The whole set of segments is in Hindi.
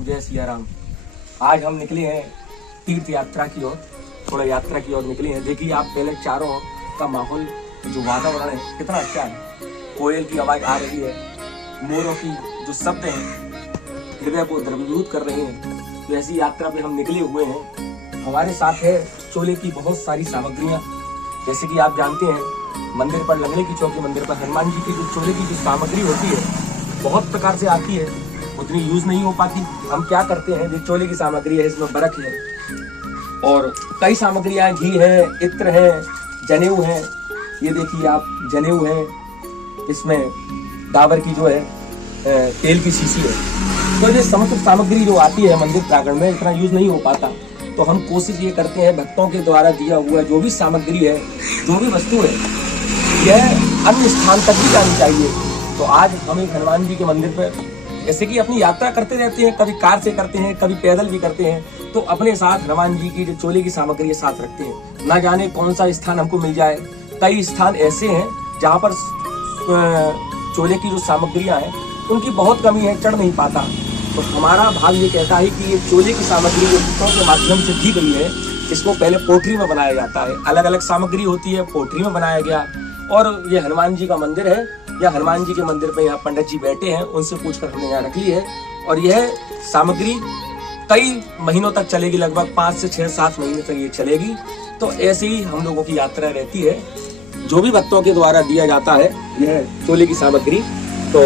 जय सिया राम। आज हम निकले हैं तीर्थ यात्रा की ओर, थोड़ा यात्रा की ओर निकले हैं। देखिए आप पहले चारों का माहौल, जो वातावरण है कितना अच्छा है। कोयल की आवाज आ रही है, मोरों की जो शब्द हैं हृदय को द्रवीभूत कर रहे हैं। तो ऐसी यात्रा पे हम निकले हुए हैं। हमारे साथ है चोले की बहुत सारी सामग्रियां। जैसे कि आप जानते हैं मंदिर पर लंगड़े की चौकी मंदिर पर हनुमान जी की जो चोले की जो सामग्री होती है बहुत प्रकार से आती है, उतनी यूज नहीं हो पाती। हम क्या करते हैं, जो चोले की सामग्री है इसमें बरक है और कई सामग्रियां, घी है, इत्र है, जनेऊ है। ये देखिए आप जनेऊ है, इसमें डाबर की जो है तेल की शीशी है। तो ये समस्त सामग्री जो आती है मंदिर प्रांगण में इतना यूज नहीं हो पाता। तो हम कोशिश ये करते हैं भक्तों के द्वारा दिया हुआ जो भी सामग्री है, जो भी वस्तु है, यह अन्य स्थान तक भी जानी चाहिए। तो आज हम एक हनुमान जी के मंदिर पर, जैसे कि अपनी यात्रा करते रहते हैं, कभी कार से करते हैं, कभी पैदल भी करते हैं, तो अपने साथ हनुमान जी की जो चोले की सामग्री है साथ रखते हैं। ना जाने कौन सा स्थान हमको मिल जाए। कई स्थान ऐसे हैं जहाँ पर चोले की जो सामग्रियां हैं उनकी बहुत कमी है, चढ़ नहीं पाता। तो हमारा भाव ये कहता है कि ये चोले की सामग्री जो भक्तों के माध्यम से दी गई है, इसको पहले पोटरी में बनाया जाता है। अलग अलग सामग्री होती है, पोटरी में बनाया गया। और ये हनुमान जी का मंदिर है, या हनुमान जी के मंदिर पे यहाँ पंडित जी बैठे हैं, उनसे पूछकर हमने यहाँ रख ली है। और यह सामग्री कई महीनों तक चलेगी, लगभग 5 से 6-7 महीने तक ये चलेगी। तो ऐसे ही हम लोगों की यात्रा रहती है। जो भी भक्तों के द्वारा दिया जाता है यह चोले की सामग्री, तो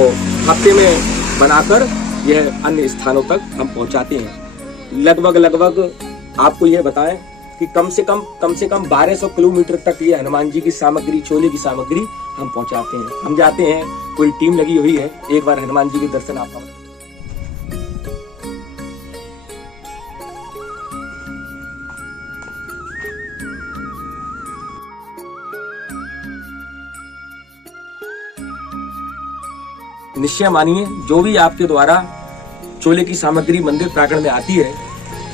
हफ्ते में बनाकर यह अन्य स्थानों तक हम पहुंचाते हैं। लगभग आपको यह बताएं कि कम से कम 1200 किलोमीटर तक ये हनुमान जी की सामग्री, चोले की सामग्री हम पहुंचाते हैं। हम जाते हैं, पूरी टीम लगी हुई है। एक बार हनुमान जी के दर्शन आप करें। निश्चय मानिए, जो भी आपके द्वारा चोले की सामग्री मंदिर प्रांगण में आती है,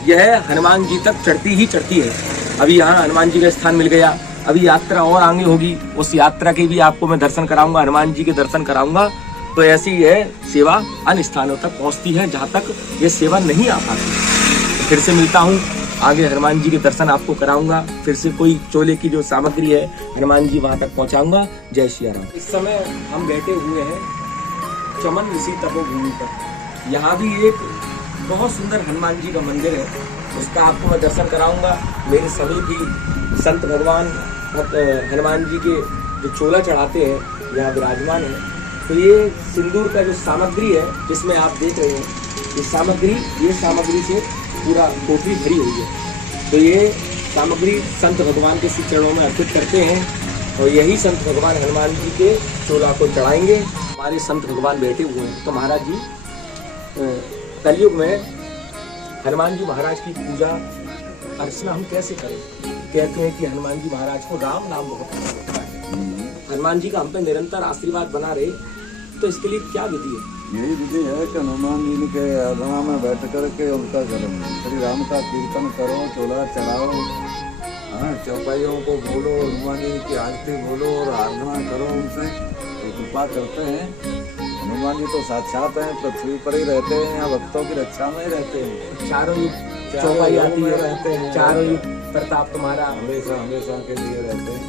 यह हनुमान जी तक चढ़ती ही चढ़ती है। अभी यहाँ हनुमान जी का स्थान मिल गया, अभी यात्रा और आगे होगी, उस यात्रा के भी आपको मैं दर्शन कराऊंगा, हनुमान जी के दर्शन कराऊंगा। तो ऐसी यह सेवा अन्य स्थानों तक पहुंचती है जहां तक ये सेवा नहीं आ पाती। तो फिर से मिलता हूं, आगे हनुमान जी के दर्शन आपको कराऊंगा। फिर से कोई चोले की जो सामग्री है हनुमान जी वहां तक पहुंचाऊंगा। जय सिया राम। इस समय हम बैठे हुए हैं चमन ऋषि तपोभूमि पर। यहाँ भी एक बहुत सुंदर हनुमान जी का मंदिर है, उसका आपको मैं दर्शन कराऊंगा। मेरे समीपी संत भगवान हनुमान जी के जो चोला चढ़ाते हैं यहाँ विराजमान है। तो ये सिंदूर का जो सामग्री है जिसमें आप देख रहे हैं, ये सामग्री से पूरा टोकरी भरी हुई है। तो ये सामग्री संत भगवान के श्री चरणों में अर्पित करते हैं और यही संत भगवान हनुमान जी के चोला को चढ़ाएंगे। हमारे संत भगवान बैठे हुए हैं। तो महाराज जी, कलयुग में हनुमान जी महाराज की पूजा अर्चना हम कैसे करें? कहते हैं कि हनुमान जी महाराज को राम नाम बहुत अच्छा लगता है। हनुमान जी का हम पे निरंतर आशीर्वाद बना रहे, तो इसके लिए क्या विधि है? यही विधि है कि हनुमान जी के आराधना में बैठ कर के उनका श्री राम का कीर्तन करो, चोला चढ़ाओ, चौपाइयों को बोलो, हनुमान जी की आरती बोलो और आराधना करो उनसे, तो कृपा करते हैं। हनुमान जी तो साक्षात हैं, पृथ्वी पर ही रहते हैं, यहाँ भक्तों की रक्षा में ही रहते हैं। चारों युग चौपाई आती है, रहते हैं, चारों युग प्रताप तुम्हारा हमेशा के लिए रहते हैं।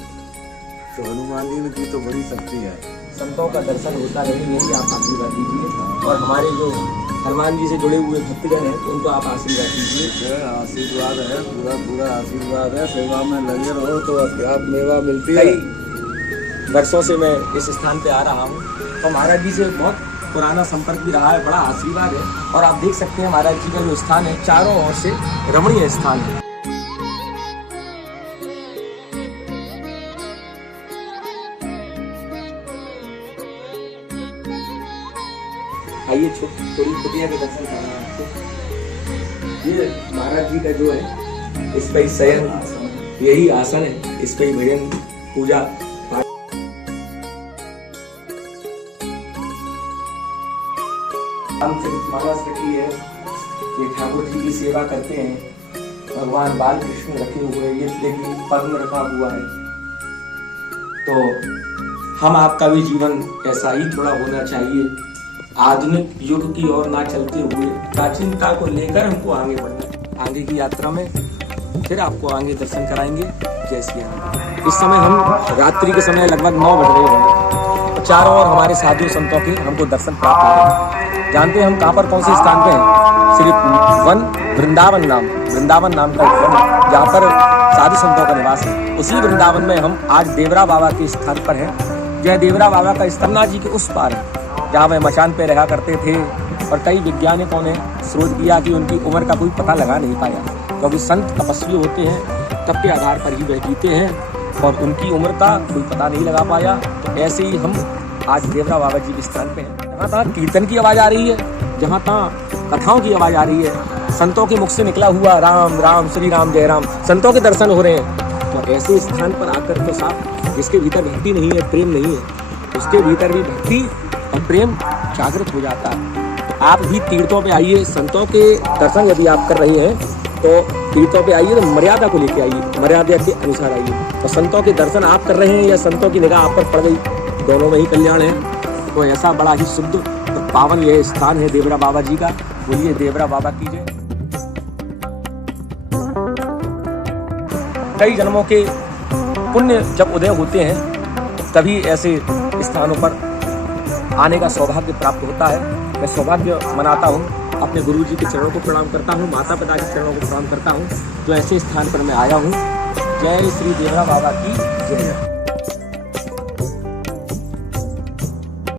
तो हनुमान जी की तो बड़ी शक्ति है। संतों का दर्शन होता रहे, यही आप आशीर्वाद दीजिए। और हमारे जो हनुमान जी से जुड़े हुए भक्तजन हैं उनको आप आशीर्वाद दीजिए। आशीर्वाद है, पूरा आशीर्वाद है। सेवा में लगे रहो तो आप मेवा मिलती है। कई वर्षों से मैं इस स्थान पे आ रहा हूँ, तो महाराज जी से बहुत पुराना संपर्क भी रहा है, बड़ा आशीर्वाद है। और आप देख सकते हैं महाराज जी का जो स्थान है चारों ओर से रमणीय स्थान है। आइए थोड़ी कुटिया के दर्शन करना है आपको। ये महाराज जी का जो है, इस पे शयन, यही आसन है, इस पे भजन पूजा रामचरितमानस रखी है। ये ठाकुर जी की सेवा करते हैं। भगवान बाल कृष्ण रखे हुए हैं, ये देखिए पद्म रखा हुआ है। तो हम आपका भी जीवन ऐसा ही थोड़ा होना चाहिए। आधुनिक युग की ओर ना चलते हुए प्राचीनता को लेकर हमको आगे बढ़ना है। आगे की यात्रा में फिर आपको आगे दर्शन कराएंगे। जय श्री राम। इस समय हम रात्रि के समय लगभग 9 बज रहे होंगे और चारों ओर हमारे साधु संतों के हमको दर्शन प्राप्त हो रहे हैं। जानते हैं हम कहाँ पर कौन से स्थान पे हैं? श्री वन वृंदावन नाम का एक वन, जहाँ पर साधु संतों का निवास है। उसी वृंदावन में हम आज देवरा बाबा के स्थान पर हैं। जय देवरा बाबा का गंगा जी के उस पार है, जहाँ वे मचान पे रहा करते थे। और कई वैज्ञानिकों ने शोध किया कि उनकी उम्र का कोई पता लगा नहीं पाया, क्योंकि संत तपस्वी होते हैं तब के आधार पर ही वह जीते हैं और उनकी उम्र का कोई पता नहीं लगा पाया। तो ऐसे ही हम आज देवरा बाबा जी के स्थान पे हैं। जहाँ तहाँ कीर्तन की आवाज़ आ रही है, जहाँ तहाँ कथाओं की आवाज़ आ रही है, संतों के मुख से निकला हुआ राम राम श्री राम जय राम, संतों के दर्शन हो रहे हैं। तो ऐसे स्थान पर आकर तो साहब जिसके भीतर भक्ति नहीं है, प्रेम नहीं है, उसके भीतर भी भक्ति और प्रेम जागृत हो जाता है। तो आप भी तीर्थों पे आइए, संतों के दर्शन यदि आप कर रही हैं तो तीर्थों पे आइए तो मर्यादा को लेके आइए, मर्यादा के अनुसार आइए। तो संतों के दर्शन आप कर रहे हैं या संतों की निगाह आप पर पड़ गई, दोनों में ही कल्याण है। तो ऐसा बड़ा ही शुद्ध और पावन यह स्थान है देवरा बाबा जी का। बोलिए देवरा बाबा की जय। कई जन्मों के पुण्य जब उदय होते हैं तभी ऐसे स्थानों पर आने का सौभाग्य प्राप्त होता है। मैं सौभाग्य मनाता हूँ, अपने गुरु जी के चरणों को प्रणाम करता हूँ, माता पिता के चरणों को प्रणाम करता हूँ, जो ऐसे स्थान पर मैं आया हूँ। जय श्री देवरा बाबा की जय।